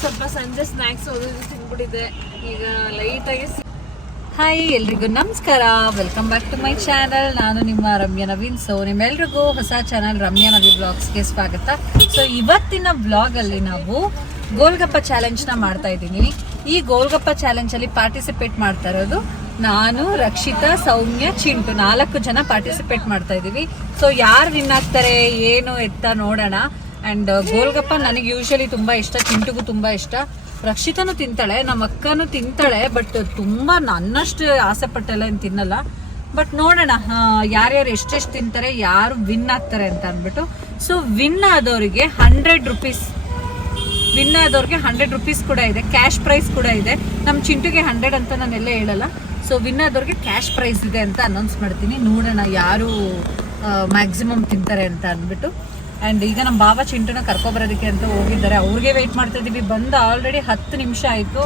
ಸ್ವಲ್ಪ ಸಂಜೆ ಸ್ನಾಕ್ಸ್ ಓದೋದು ತಿನ್ಬಿಟ್ಟಿದೆ. ಈಗ ಲೈಟಾಗಿ ಹಾಯ್ ಎಲ್ರಿಗೂ ನಮಸ್ಕಾರ, welcome back to my channel. ನಾನು ನಿಮ್ಮ ರಮ್ಯಾ ನವೀನ್. ಸೊ ನಿಮ್ಮೆಲ್ರಿಗೂ ಹೊಸ ಚಾನಲ್ ರಮ್ಯಾ ನವಿ ಬ್ಲಾಗ್ಸ್ಗೆ ಸ್ವಾಗತ. ಸೊ ಇವತ್ತಿನ ಬ್ಲಾಗಲ್ಲಿ ನಾವು ಗೋಲ್ಗಪ್ಪ ಚಾಲೆಂಜ್ನ ಮಾಡ್ತಾ ಇದ್ದೀನಿ. ಈ ಗೋಲ್ಗಪ್ಪ ಚಾಲೆಂಜಲ್ಲಿ ಪಾರ್ಟಿಸಿಪೇಟ್ ಮಾಡ್ತಾ ಇರೋದು ನಾನು, ರಕ್ಷಿತಾ, ಸೌಮ್ಯ, ಚಿಂಟು 4 ಜನ ಪಾರ್ಟಿಸಿಪೇಟ್ ಮಾಡ್ತಾ ಇದ್ದೀವಿ. ಸೊ ಯಾರು ವಿನ್ ಆಗ್ತಾರೆ ಏನು ಎತ್ತ ನೋಡೋಣ. ಆ್ಯಂಡ್ ಗೋಲ್ಗಪ್ಪ ನನಗೆ ಯೂಶಲಿ ತುಂಬ ಇಷ್ಟ, ಚಿಂಟುಗೂ ತುಂಬ ಇಷ್ಟ. ರಕ್ಷಿತಾನು ತಿಂತಾಳೆ, ನಮ್ಮ ಅಕ್ಕನೂ ತಿಂತಾಳೆ, ಬಟ್ ತುಂಬ ನನ್ನಷ್ಟು ಆಸೆ ಪಟ್ಟೆಲ್ಲ ಏನು ತಿನ್ನಲ್ಲ. ಬಟ್ ನೋಡೋಣ ಯಾರ್ಯಾರು ಎಷ್ಟೆಷ್ಟು ತಿಂತಾರೆ, ಯಾರು ವಿನ್ ಆಗ್ತಾರೆ ಅಂತ ಅಂದ್ಬಿಟ್ಟು. ಸೊ ವಿನ್ ಆದವ್ರಿಗೆ 100 ರೂಪೀಸ್, ವಿನ್ ಆದವ್ರಿಗೆ 100 ರೂಪೀಸ್ ಕೂಡ ಇದೆ, ಕ್ಯಾಶ್ ಪ್ರೈಸ್ ಕೂಡ ಇದೆ. ನಮ್ಮ ಚಿಂಟುಗೆ 100 ಅಂತ ನಾನೆಲ್ಲ ಹೇಳಲ್ಲ. ಸೊ ವಿನ್ ಆದವ್ರಿಗೆ ಕ್ಯಾಶ್ ಪ್ರೈಸ್ ಇದೆ ಅಂತ ಅನೌನ್ಸ್ ಮಾಡ್ತೀನಿ. ನೋಡೋಣ ಯಾರು ಮ್ಯಾಕ್ಸಿಮಮ್ ತಿಂತಾರೆ ಅಂತ ಅಂದ್ಬಿಟ್ಟು. ಆ್ಯಂಡ್ ಈಗ ನಮ್ಮ ಬಾಬಾ ಚಿಂಟುನ ಕರ್ಕೊಬರೋದಕ್ಕೆ ಅಂತ ಹೋಗಿದ್ದಾರೆ, ಅವ್ರಿಗೆ ವೆಯ್ಟ್ ಮಾಡ್ತಾ ಇದ್ದೀವಿ. ಬಂದು ಆಲ್ರೆಡಿ 10 ನಿಮಿಷ ಆಯಿತು.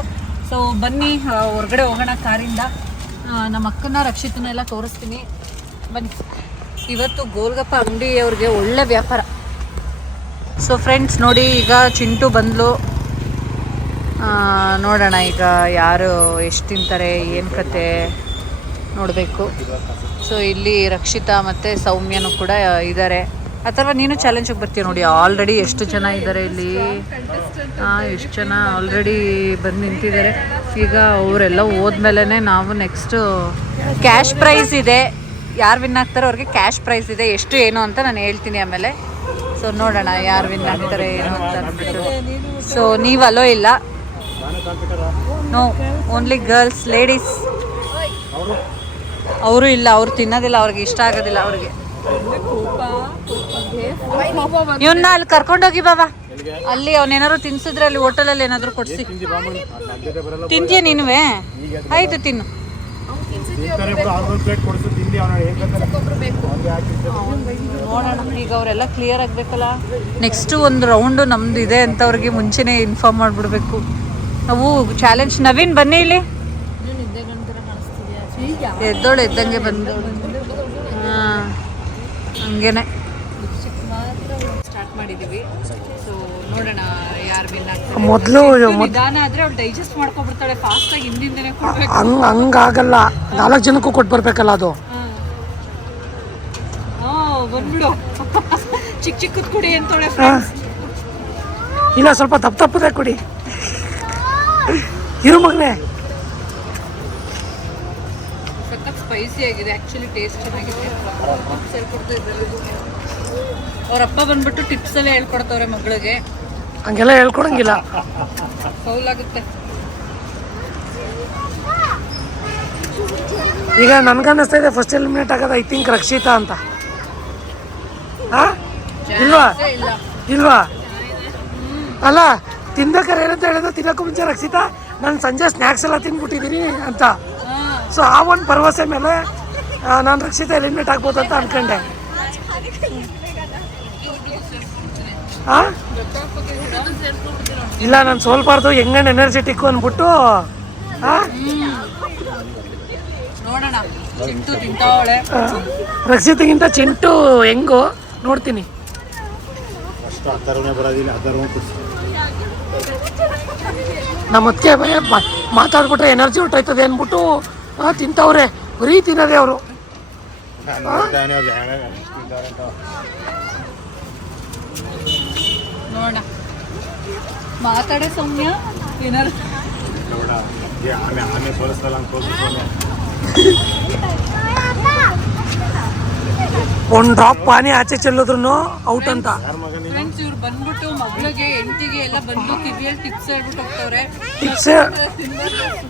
ಸೊ ಬನ್ನಿ ಹೊರಗಡೆ ಹೋಗೋಣ ಕಾರಿಂದ. ನಮ್ಮ ಅಕ್ಕನ ರಕ್ಷಿತನೆಲ್ಲ ತೋರಿಸ್ತೀನಿ ಬನ್ನಿ. ಇವತ್ತು ಗೋಲ್ಗಪ್ಪ ಅಂಗಡಿಯವ್ರಿಗೆ ಒಳ್ಳೆ ವ್ಯಾಪಾರ. ಸೊ ಫ್ರೆಂಡ್ಸ್ ನೋಡಿ, ಈಗ ಚಿಂಟು ಬಂದ್ಲು. ನೋಡೋಣ ಈಗ ಯಾರು ಎಷ್ಟು ತಿಂತಾರೆ, ಏನು ಕತೆ ನೋಡಬೇಕು. ಸೊ ಇಲ್ಲಿ ರಕ್ಷಿತಾ ಮತ್ತು ಸೌಮ್ಯನೂ ಕೂಡ ಇದ್ದಾರೆ. ಅಥವಾ ನೀನು ಚಾಲೆಂಜಿಗೆ ಬರ್ತೀಯ. ನೋಡಿ ಆಲ್ರೆಡಿ ಎಷ್ಟು ಜನ ಇದ್ದಾರೆ ಇಲ್ಲಿ, ಎಷ್ಟು ಜನ ಆಲ್ರೆಡಿ ಬಂದು ನಿಂತಿದ್ದಾರೆ. ಈಗ ಅವರೆಲ್ಲ ಹೋದ್ಮೇಲೆ ನಾವು ನೆಕ್ಸ್ಟು ಕ್ಯಾಶ್ ಪ್ರೈಸ್ ಇದೆ, ಯಾರು ವಿನ್ ಆಗ್ತಾರೋ ಅವ್ರಿಗೆ ಕ್ಯಾಶ್ ಪ್ರೈಸ್ ಇದೆ. ಎಷ್ಟು ಏನು ಅಂತ ನಾನು ಹೇಳ್ತೀನಿ ಆಮೇಲೆ. ಸೊ ನೋಡೋಣ ಯಾರು ವಿನ್ ಆಗ್ತಾರೆ ಏನು ಅಂತ ಅಂದ್ಬಿಟ್ಟು. ಸೊ ನೀವು ಅಲೋ ಇಲ್ಲ, ನೋ, ಓನ್ಲಿ ಗರ್ಲ್ಸ್, ಲೇಡೀಸ್. ಅವರು ಇಲ್ಲ, ಅವ್ರು ತಿನ್ನೋದಿಲ್ಲ, ಅವ್ರಿಗೆ ಇಷ್ಟ ಆಗೋದಿಲ್ಲ. ಅವ್ರಿಗೆ ಇವನ್ನ ಅಲ್ಲಿ ಕರ್ಕೊಂಡೋಗಿ ಬಾಬಾ, ಅಲ್ಲಿ ಅವನೇನಾದ್ರು ತಿನ್ಸಿದ್ರೆ ಅಲ್ಲಿ ಹೋಟೆಲಲ್ಲಿ ಏನಾದ್ರು ಕೊಡ್ಸಿ. ತಿಂತೀಯ ನೀನುವೇ? ಆಯ್ತು ತಿನ್ನು. ನೋಡೋಣ ಈಗ ಅವರೆಲ್ಲ ಕ್ಲಿಯರ್ ಆಗಬೇಕಲ್ಲ. ನೆಕ್ಸ್ಟ್ ಒಂದು ರೌಂಡು ನಮ್ದು ಇದೆ ಅಂತ ಅವ್ರಿಗೆ ಮುಂಚೆನೇ ಇನ್ಫಾರ್ಮ್ ಮಾಡಿಬಿಡ್ಬೇಕು ನಾವು. ಚಾಲೆಂಜ್ ನವೀನ್ ಬನ್ನಿ ಇಲ್ಲಿ. ಎದ್ದೋಳು ಎದ್ದಂಗೆ ಬಂದೋಳು. ಹಾಂ ಹಂಗೇನೆ ಸ್ಟಾರ್ಟ್ ಮಾಡಿದ್ದೀವಿ. ಸೊ ನೋಡೋಣ ಯಾರು ವಿನ್ ಆಗ್ತಾರೆ. ಮೊದಲು ನಿಧಾನ ಆದರೆ ಅವ್ಳು ಡೈಜೆಸ್ಟ್ ಮಾಡ್ಕೊಬಿಡ್ತಾಳೆ ಫಾಸ್ಟಾಗಿ. ಹಿಂದಿಂದನೇ ಕೊಡ್ಬೇಕು, ಹಂಗಾಗಲ್ಲ. 4 ಜನಕ್ಕೂ ಕೊಟ್ಟು ಬರ್ಬೇಕಲ್ಲ ಅದು. ಬಂದ್ಬಿಡು, ಚಿಕ್ಕ ಚಿಕ್ಕದ್ ಕುಡಿ ಅಂತೋಳೆ. ಇಲ್ಲ ಸ್ವಲ್ಪ ತಪ್ಪದೆ ಕುಡಿ. ಇರು ಮಗನೇ. ಸಖತ್ ಸ್ಪೈಸಿ ಆಗಿದೆ, ಆ್ಯಕ್ಚುಲಿ ಟೇಸ್ಟ್ ಚೆನ್ನಾಗಿದೆ. ಅವರಪ್ಪ ಬಂದ್ಬಿಟ್ಟು ಟಿಪ್ಸ್ ಎಲ್ಲ ಹೇಳ್ಕೊಡ್ತವ್ರೆ ಮಗಳಿಗೆ. ಹಂಗೆಲ್ಲ ಹೇಳ್ಕೊಡಂಗಿಲ್ಲ, ಫೌಲಾಗುತ್ತೆ. ಈಗ ನನ್ಗನ್ನಿಸ್ತಾ ಇದೆ ಫಸ್ಟ್ ಎಲಿಮಿನೇಟ್ ಆಗೋದು ಐ ಥಿಂಕ್ ರಕ್ಷಿತಾ ಅಂತ. ಇಲ್ವಾ ಇಲ್ವಾ ಅಲ್ಲ, ತಿನ್ಬೇಕಾರೆ ಏನಂತ ಹೇಳಿದ್ರೆ ತಿನ್ನೋಕ್ಕೂ ಮುಂಚೆ ರಕ್ಷಿತಾ ನಾನು ಸಂಜೆ ಸ್ನ್ಯಾಕ್ಸ್ ಎಲ್ಲ ತಿನ್ಬಿಟ್ಟಿದ್ದೀನಿ ಅಂತ. ಸೊ ಆ ಒಂದು ಭರವಸೆ ಮೇಲೆ ನಾನು ರಕ್ಷಿತಾ ಎಲಿಮಿನೇಟ್ ಆಗ್ಬೋದು ಅಂತ ಅನ್ಕೊಂಡೆ. ಇಲ್ಲ ನಾನು ಸೋಲ್ಬಾರ್ದು, ಹೆಂಗಂಡ್ ಎನರ್ಜೆಟಿಕ್ ಅಂದ್ಬಿಟ್ಟು. ರಕ್ಷಿತಿಗಿಂತ ಚಿಂಟು ಹೆಂಗು ನೋಡ್ತೀನಿ. ನಮ್ಮ ಅದಕ್ಕೆ ಮಾತಾಡ್ಬಿಟ್ರೆ ಎನರ್ಜಿ ಹೊಟ್ಟೋಯ್ತದೆ ಅಂದ್ಬಿಟ್ಟು ತಿಂತವ್ರೆ, ಬರೀ ತಿನ್ನೋದೆ ಅವರು. ನೋಡ ಮಾತಾಡೇ ಸೌಮ್ಯ. ಒಂದು ಡ್ರಾಪ್ ಪಾನಿ ಆಚೆ ಚೆಲ್ಲಿದ್ರು ಔಟ್ ಅಂತ. ಫ್ರೆಂಡ್ಸ್ ಇವ್ರು ಬಂದ್ಬಿಟ್ಟು ಮಗಳಿಗೆ ಹೆಂಡತಿಗೆ ಎಲ್ಲ ಬಂದು ಕಿವಿಯಲ್ಲಿ ಟಿಪ್ಸ್ ಹೇಳ್ಬಿಟ್ಟು ಹೋಗ್ತವ್ರೆ.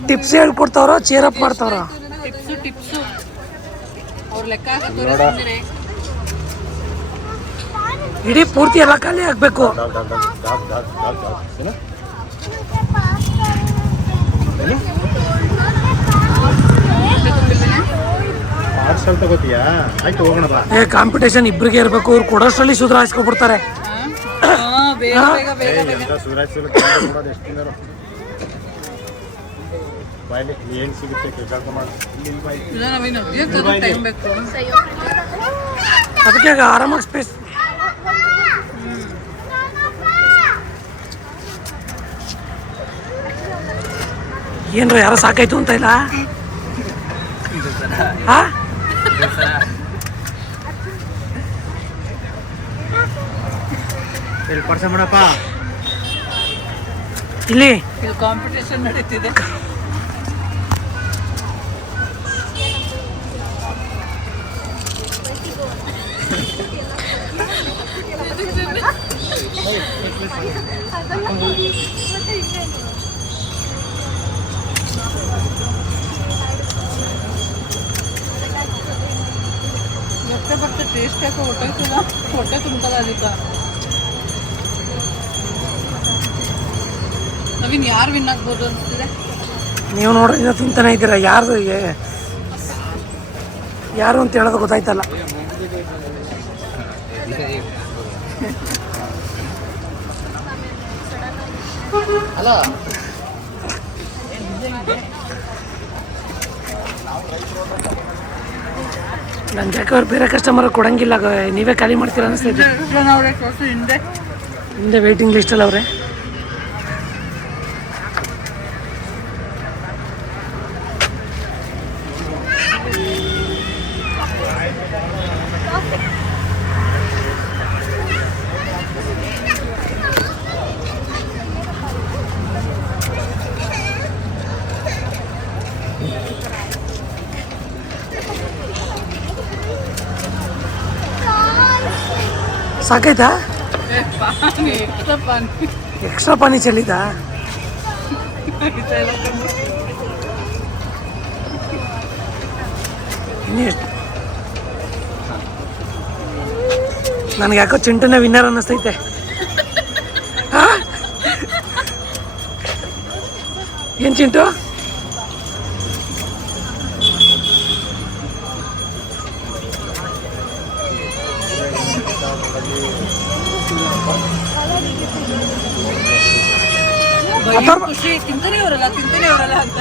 ಟಿಪ್ಸ್ ಹೇಳ್ಕೊಡ್ತಾವ್ರ, ಚೇರ್ ಅಪ್ ಮಾಡ್ತಾವ್ರ. ಟಿಪ್ಸು ಅವ್ರ ಲೆಕ್ಕ ಹಾಕತ್ತವ್ರೆ. ಇಡೀ ಪೂರ್ತಿ ಎಲ್ಲ ಖಾಲಿ ಆಗ್ಬೇಕು. ಕಾಂಪಿಟೇಷನ್ ಇಬ್ಬರಿಗೆ ಇರ್ಬೇಕು, ಅವ್ರು ಕೊಡೋಷ್ಟರಲ್ಲಿ ಸುಧಾರಿಸ್ಕೊಬಿಡ್ತಾರೆ. ಅದಕ್ಕೆ ಆರಾಮಾಗಿ ಸ್ಪೇಸ್. ಏನ್ರ ಯಾರೋ ಸಾಕಾಯ್ತು ಅಂತ ಇಲ್ಲ ಹಾ ಇಲ್ಲಿ ಕಾಂಪಿಟೇಷನ್ ನಡೀತಿದೆ. ಬರ್ತಾ ಟೇಸ್ಟ್ ಯಾಕೆ ಹೊಟ್ಟೆ ತುಂಬಲ್ಲ ಅದಕ್ಕೆ. ನವೀನ್ ಯಾರು ವಿನ್ ಆಗ್ಬೋದು ಅನಿಸ್ತಿದೆ? ನೀವು ನೋಡ್ರಿ ಇನ್ನ ತಿಂತಾನೆ ಇದ್ದೀರಾ, ಯಾರು ಅಂತ ಹೇಳೋದು ಗೊತ್ತಾಯ್ತಲ್ಲ. ನನ್ನ ಯಾಕೆ ಅವ್ರು ಬೇರೆ ಕಸ್ಟಮರ್ ಕೊಡಂಗಿಲ್ಲ, ನೀವೇ ಖಾಲಿ ಮಾಡ್ತೀರಾ ಅನಿಸ್ತೈತೆ. ಹಿಂದೆ ವೇಟಿಂಗ್ ಲಿಸ್ಟಲ್ಲಿ ಅವ್ರೆ. ಸಾಕಾಯ್ತಾ? ಎಕ್ಸ್ಟ್ರಾ ಪಾನಿ ಚೆಲ್ಲಿದಾ? ನನಗೆ ಯಾಕೋ ಚಿಂಟುನೇ ವಿನ್ನರ್ ಅನ್ನಿಸ್ತೈತೆ. ಏನ್ ಚಿಂಟು? ಖುಷಿ ತಿಂತಾನೆ ಅವರಲ್ಲ ಅಂತ.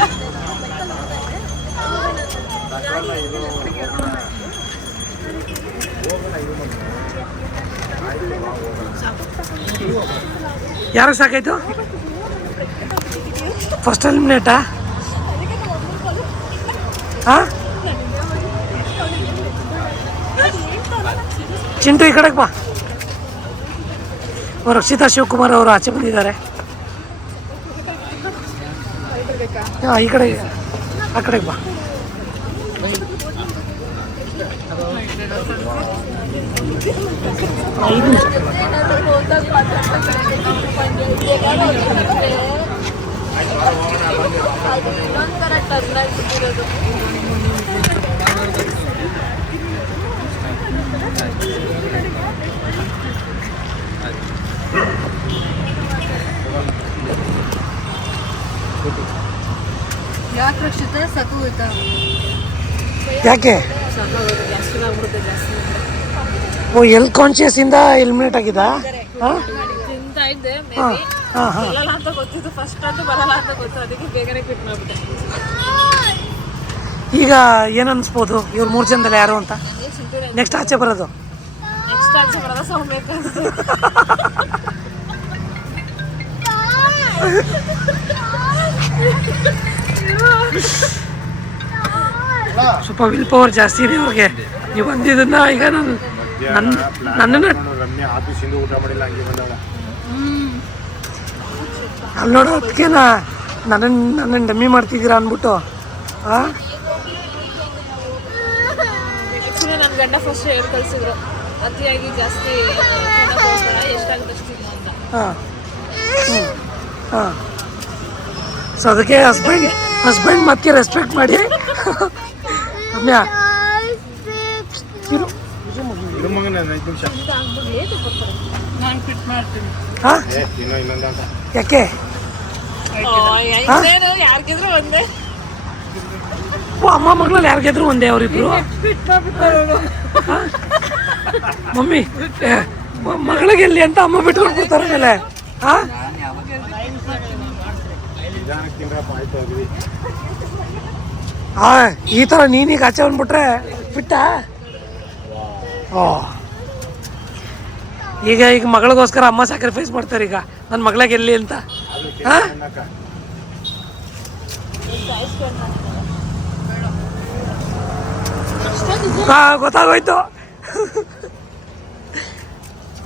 ಯಾರು ಸಾಕಾಯ್ತು? ಫಸ್ಟ್ ಎಲಿಮಿನೇಟಾ? ಚಿಂಟು ಈ ಕಡೆಗೆ ಬಾ. ರಕ್ಷಿತಾ ಶಿವಕುಮಾರ್ ಅವರು ಆಚೆ ಬಂದಿದ್ದಾರೆ. ಈ ಕಡೆ ಆ ಕಡೆಗೆ ಬಾ. ಯಾಕೆ ರಕ್ಷಿತಾ ಸಾಕು ಹೋಯ್ತಾ? ಯಾಕೆ? ಓ, ಹೆಲ್ತ್ ಕಾನ್ಶಿಯಸ್ ಇಂದ ಎಲಿಮಿನೇಟ್ ಆಗಿದಾ? ತಿಂತಾ ಇದ್ದೆ, ಬರಲ್ಲ ಅಂತ ಗೊತ್ತಿತ್ತು, ಫಸ್ಟ್ ಅಂತೂ ಬರಲ್ಲ ಅಂತ ಗೊತ್ತು, ಅದಕ್ಕೆ ಬೇಗನೆ ಕ್ವಿಟ್ ಮಾಡ್ಬಿಟ್ಟೆ. ಈಗ ಏನ್ ಅನ್ಸ್ಬೋದು ಇವ್ರು 3 ಜನದಲ್ಲಿ ಯಾರು ಅಂತ? ನೆಕ್ಸ್ಟ್ ಆಚೆ ಬರೋದು ಸೌಮ್ಯ. ಸ್ವಲ್ಪ ವಿಲ್ ಪವರ್ ಜಾಸ್ತಿ ಇದೆ ಅವ್ರಿಗೆ. ನೀವು ಬಂದಿದ್ದನ್ನ ಈಗ ನನ್ನನ್ನು ಅಲ್ಲಿ ನೋಡೋ ಅದಕ್ಕೆ ನನ್ನನ್ನು ಡಮ್ಮಿ ಮಾಡ್ತಿದ್ದೀರಾ ಅಂದ್ಬಿಟ್ಟು. ನನ್ನ ಗಂಡ ಫಸ್ಟ್ ಹೇಳಿ ಕಳ್ಸಿದ್ರು, ಅತಿಯಾಗಿ ಜಾಸ್ತಿ ಎಷ್ಟಾಗುತ್ತೆ ಅಂತ. ಸೊ ಅದಕ್ಕೆ ಹಸ್ಬೆಂಡ್ ಮತ್ತೆ ರೆಸ್ಪೆಕ್ಟ್ ಮಾಡಿ. ರಮ್ಯಾ ಯಾಕೆ? ಅಮ್ಮ ಮಗಳಲ್ಲಿ ಯಾರಿಗೆದ್ರು ಒಂದೇ ಅವರಿಬ್ರು. ಮಮ್ಮಿ ಮಗಳಿಗೆ ಎಲ್ಲಿ ಅಂತ ಅಮ್ಮ ಬಿಟ್ಕೊಂಡು ಬಿಡ್ತಾರ ಮೇಲೆ. ಈ ತರ ನೀನೀಗ ಆಚೆ ಬಂದ್ಬಿಟ್ರೆ ಬಿಟ್ಟ. ಈಗ ಮಗಳಿಗೋಸ್ಕರ ಅಮ್ಮ ಸ್ಯಾಕ್ರಿಫೈಸ್ ಮಾಡ್ತಾರೆ. ಈಗ ನನ್ನ ಮಗಳಿಗೆ ಎಲ್ಲಿ ಅಂತ ಗೊತ್ತಾಗೋಯ್ತು.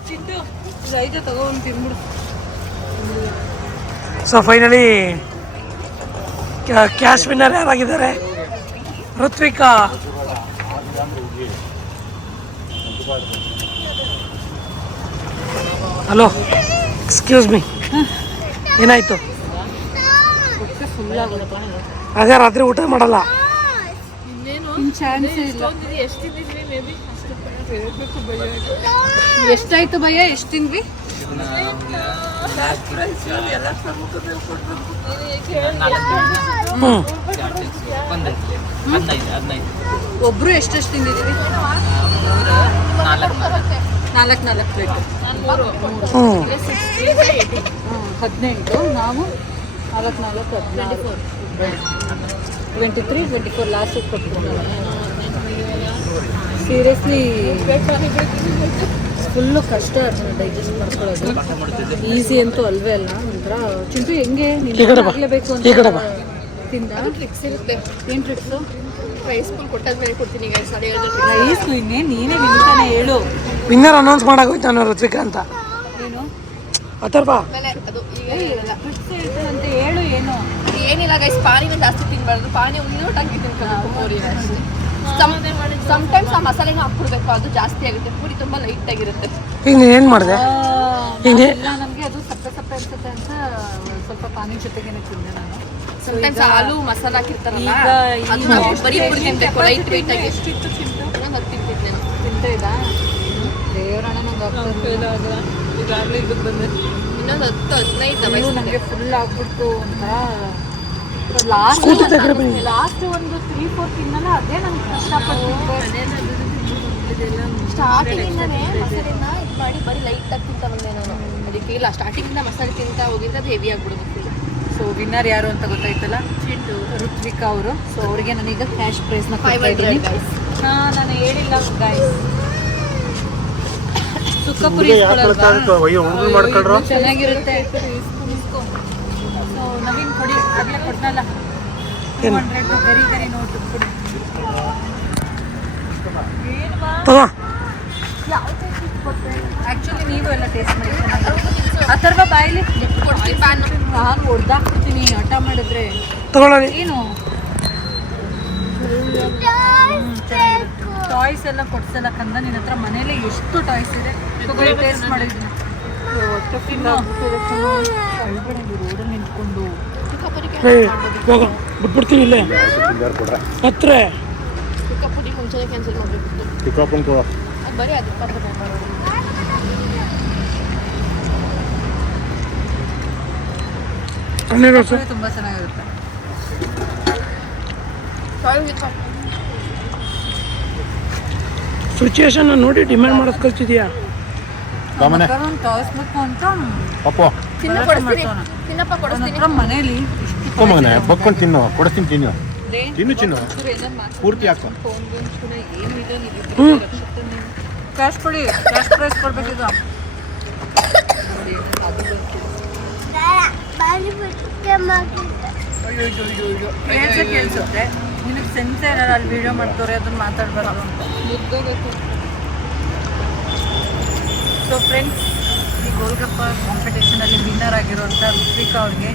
ಚಿಂಟು ರೈತ ತಗೊಂಡು ತಿನ್ಬಿಡು. ಸೊ ಫೈನಲಿ ಕ್ಯಾಶ್ ವಿನ್ನರ್ ಯಾರಾಗಿದ್ದಾರೆ? ಋತ್ವಿಕಾ. ಹಲೋ, ಎಕ್ಸ್ಕ್ಯೂಸ್ ಮೀ, ಏನಾಯ್ತು? ಅದೇ ರಾತ್ರಿ ಊಟ ಮಾಡಲ್ಲ. ಎಷ್ಟಾಯ್ತು ಭಯ್ಯ? ಎಷ್ಟು ತಿಂದ್ವಿ? ಒಬ್ರು ಎಷ್ಟೆಷ್ಟು ತಿಂದಿದ್ದೀವಿ? 4 ಪ್ಲೇಟ್. 18. ನಾವು 4 23, 24 ಲಾಸ್ಟ್ ಕೊಟ್ಟು. ಸೀರಿಯಸ್ಲಿ ಫುಲ್ಲು ಕಷ್ಟ ಡೈಜೆಸ್ಟ್ ಮಾಡ್ಕೊಳ್ಳೋದು. ಈಸಿ ಅಂತೂ ಅಲ್ವೇ ಅಲ್ಲ. ಒಂಥರ ಚಿಂಟು ಹೆಂಗೆ ಆಗಲೇಬೇಕು ಅಂತ ತಿಂದ ಟ್ರಿಕ್ಸ್ ಇರುತ್ತೆ. ಏನು ಟ್ರಿಕ್ಸು? ರೈಸ್ ಫುಲ್ ಕೊಟ್ಟಾದ್ಮೇಲೆ ಕೊಡ್ತೀನಿ. ರೈಸ್ ಇನ್ನೇನು ನೀನೇ ವಿನ್ತಾನೆ ಹೇಳು. ವಿನ್ನರ್ ಅನೌನ್ಸ್ ಮಾಡಾಗೋಯ್ತು ನಾನು ಋತ್ವಿಕಾ ಅಂತ. ಏನು ಅಥರ್ವ ಅದು ಈಗ ಟ್ರಿಕ್ಸ್ ಹೇಳ್ತಾರಂತೆ, ಹೇಳು. ಏನು ಏನಿಲ್ಲ ಗೈಸ್, ಪಾನಿನ ಜಾಸ್ತಿ ತಿನ್ಬಾರ್ದು. ಪಾನಿ ಉಳ್ಳೋಟ್ ಹಾಕಿ ತಿನ್ಕೋಬೇಕು ಪೂರಿನ ಅಷ್ಟೇ. ಸಮ್ಟೈಮ್ಸ್ ಆ ಮಸಾಲೆನೂ ಹಾಕ್ಬಿಡ್ಬೇಕು, ಅದು ಜಾಸ್ತಿ ಆಗುತ್ತೆ. ಪೂರಿ ತುಂಬ ಲೈಟ್ ಆಗಿರುತ್ತೆ. ಈಗ ಏನು ಮಾಡಿದೆ? ನಮಗೆ ಅದು ಸಪ್ಪೆ ಅನ್ಸುತ್ತೆ ಅಂತ ಸ್ವಲ್ಪ ಪಾನಿ ಜೊತೆಗೇನೆ ತಿಂದೆ ನಾನು. ಸಮ್ಟೈಮ್ಸ್ ಹಾಲು ಮಸಾಲ ಹಾಕಿರ್ತಾರಲ್ಲ, ಅದು ನಾವು ಬರೀ ಪೂರಿ ತಿನ್ಬೇಕು ಲೈಟ್ ವೆಯ್ಟ್ ಆಗಿ. ಎಷ್ಟಿತ್ತು ಚಿಂಟು? ಇನ್ನೊಂದು 10 ತಿಂತಿದ್ದೆ ನಾನು. ತಿಂತ ಇದ್ದ ದೇವರಣ್ಣ ಈಗಾಗಲೇ ಇದಕ್ಕೆ ಬಂದೆ. ಇನ್ನೊಂದು 10-15 ನನಗೆ ಫುಲ್ ಆಗ್ಬಿಡ್ತು ಒಂಥರ. ಲಾಸ್ಟ್ ಒಂದು 3-4 ತಿನ್ನಲ್ಲ, ಅದೇ ನಂಗೆ ಕಷ್ಟಪಟ್ಟು ಸ್ಟಾರ್ಟಿಂಗಿಂದನೇ ಮಸಾಲೆನ ಇದು ಮಾಡಿ ಬರೀ ಲೈಟ್ ಆಗಿ ತಿಂತ ಬಂದೆ ನಾನು. ಅದಕ್ಕೆ ಇಲ್ಲ, ಸ್ಟಾರ್ಟಿಂಗಿಂದ ಮಸಾಲೆ ತಿಂತಾ ಹೋಗಿದ್ರೆ ಅದು ಹೆವಿ ಆಗ್ಬಿಡ್ಬೇಕು. ಸೊ ವಿನ್ನರ್ ಯಾರು ಅಂತ ಗೊತ್ತಾಯ್ತಲ್ಲ, ಋತ್ವಿಕಾ ಅವರು. ಸೊ ಅವರಿಗೆ ನಾನೀಗ ಕ್ಯಾಶ್ ಪ್ರೈಸ್ನ ಕೊಡ್ತಾ ಇದ್ದೀನಿ. ನಾನು ಹೇಳಿಲ್ಲ ಗೈಸ್. ಸುಕ್ಕಪುರಿ ಚೆನ್ನಾಗಿರುತ್ತೆ. ಸೊ ನವೀನ್ ಕೊಡಿ, ಆಗಲೇ ಕೊಡ್ನಲ್ಲ 200 ಗರಿ ನೋಟು ಕೊಡಿ. ಆ್ಯಕ್ಚುಲಿ ನೀವು ಎಲ್ಲ ಟೇಸ್ಟ್ ಮಾಡಿ ಚೆನ್ನಾಗಿ. ಅಥರ್ವ ಬಾಯಿಲಿ ನಾನು ಹೊಡ್ದಾಕ್ಬಿಡ್ತೀನಿ ಹಠ ಮಾಡಿದ್ರೆ. ತಗೊಳ್ಳಿ. ಏನು ಟಾಯ್ಸ್ ಎಲ್ಲ ಕೊಡ್ಸಲ್ಲ ಕಂದ, ನಿನ್ನ ಹತ್ರ ಮನೇಲಿ ಎಷ್ಟು ಟಾಯ್ಸ್ ಇದೆ. ತಗೊಳ್ಳಿ, ಟೇಸ್ಟ್ ಮಾಡಿದ್ದೀನಿ. ರೋಡಲ್ಲಿ ನಿಂತ್ಕೊಂಡು ಬಿಟ್ಬಿಡ್ತೀನಿ ಇಲ್ಲೇ ಹತ್ರ. ಪುಡಿ ಮುಂಚೆನೇ ಕ್ಯಾನ್ಸಲ್ ಮಾಡಬೇಕು. ಬರೀ ಅದು ತುಂಬ ಚೆನ್ನಾಗಿರುತ್ತೆ. ಸಿಚುಯೇಷನ್ ನೋಡಿ ಡಿಮ್ಯಾಂಡ್ ಮಾಡೋದು ಕಲ್ತಿದ್ಯಾ? ಟಾಯ್ಸ್ ಬೇಕು ಅಂತ ತಿನ್ನಪ್ಪ ಕೊಡಿಸ್ತೀನಿ. ಮನೇಲಿ ಬಕ್ಕೊಂಡು ತಿನ್ನು, ಕೊಡಿಸ್ತೀನಿ, ತಿನ್ನು ಚಿನ್ನು ಪೂರ್ತಿ ಹಾಕು. ಕ್ಯಾಶ್ ಕೊಡಿ, ಕ್ಯಾಶ್ ಪ್ರೈಸ್ ಕೊಡ್ಬೇಕೀಗ. ಕೇಳಿಸುತ್ತೆ ನಿನಗೆ ಸೆನ್ಸ್ ಏನಾರ ಅಲ್ಲಿ ವಿಡಿಯೋ ಮಾಡ್ತವ್ರೆ, ಅದನ್ನ ಮಾತಾಡ್ಬಾರ್ದು ಅಂತ. ಸೊ ಫ್ರೆಂಡ್ಸ್, ಈ ಗೋಲ್ಗಪ್ಪ ಕಾಂಪಿಟೇಷನಲ್ಲಿ ವಿನ್ನರ್ ಆಗಿರೋಂಥ ಋತ್ವಿಕಾ ಅವ್ರಿಗೆ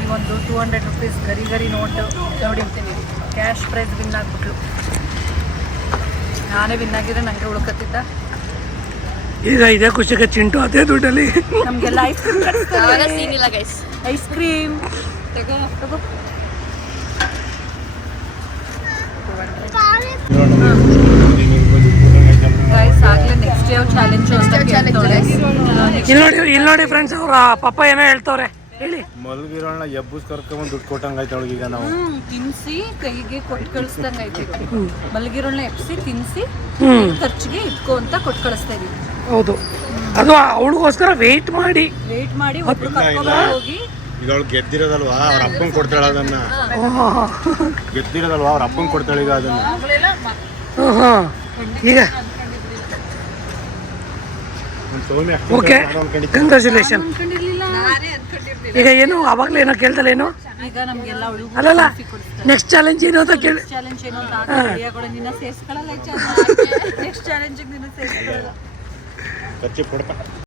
ಈ ಒಂದು 200 ರೂಪೀಸ್ ಗರಿ ನೋಟು ನೋಡಿರ್ತೀನಿ. ಕ್ಯಾಶ್ ಪ್ರೈಸ್ ವಿನ್ ಆಗಿಬಿಟ್ಲು. ನಾನೇ ವಿನ್ ಆಗಿದ್ರೆ ನನಗೆ ಉಳ್ಕತ್ತಿದ್ದ. ಈಗ ಇದೇ ಖುಷಿಗೆ ಚಿಂಟು ಅದೇ ದುಡ್ಡಲ್ಲಿ ನಮಗೆಲ್ಲ ಐಸ್ ಕ್ರೀಮ್ ಸೀನಿಲ್ಲ ಗೈಸ್. ಐಸ್ ಕ್ರೀಮ್ ತಗೋ. ಗೈಸ್ ಆಗಲೇ ನೆಕ್ಸ್ಟ್ ಯಾವ ಚಾಲೆಂಜ್ ಅಂತ ಕೇಳ್ತವ್ರೆ. ಇಲ್ಲಿ ನೋಡಿ ಫ್ರೆಂಡ್ಸ್, ಅವ್ರ ಪಪ್ಪ ಏನೋ ಹೇಳ್ತವ್ರೆ, ಹೇಳಿ. ಮಲಗಿರೋಣ ಎಬ್ಬಸ್ ಕರ್ಕೊಂಡ್ ದುಡ್ಡು ಕೊಟ್ಟಂಗಾಯ್ತು ಅವಳಿಗೆ. ಈಗ ನಾವು ತಿನ್ಸಿ ಕೈಗೆ ಕೊಟ್ಟು ಕಳಿಸ್ದಂಗೆ ಐತಿ. ಮಲಗಿರೋಳ್ನ ಎಪ್ಸಿ ತಿನ್ಸಿ ಖರ್ಚಿಗೆ ಇಟ್ಕೋ ಅಂತ ಕೊಟ್ಟು ಕಳಿಸ್ತಾ ಇದೀವಿ. ಹೌದು, ಅದು ಅವಳಿಗೋಸ್ಕರ ವೇಟ್ ಮಾಡಿ ಒಬ್ರು ಕರ್ಕೊಂಡು ಹೋಗಿ. ಈಗ ಅವಳು ಗೆದ್ದಿರೋದಲ್ವಾ, ಅವ್ರ ಅಪ್ಪಂಗೆ ಕೊಡ್ತಾಳೆ ಅದನ್ನ. ಗೆದ್ದಿರೋದಲ್ವಾ, ಅವ್ರ ಅಪ್ಪಂಗೆ ಕೊಡ್ತಾಳೆ ಈಗ ಅದನ್ನ. ಈಗ ಓಕೆ, ಕಂಗ್ರ್ಯಾಚುಲೇಷನ್. ಅನ್ಕೊಂಡಿರ್ಲಿಲ್ಲ. ಈಗ ಏನು ಅವಾಗಲೇ ಏನೋ ಕೇಳ್ದಲ್ಲ ಏನು ಈಗ ನಮ್ಗೆಲ್ಲ ಹುಡುಗ ಅಲ್ಲಲ್ಲ ನೆಕ್ಸ್ಟ್ ಚಾಲೆಂಜ್ ಏನು ಅಂತ ಕೇಳಿ ಚಾಲೆಂಜ್ ಏನೋ ಅಂತ ನಿನ್ನ ಸೇರ್ಸ್ಕೊಳ್ಳಲ್ಲ ನೆಕ್ಸ್ಟ್ ಚಾಲೆಂಜಿಗೆ ನಿನ್ನ ಸೇರ್ಸ್ಕೊಳ್ಳಲ್ಲ ಖರ್ಚು ಕೊಡಪ್ಪ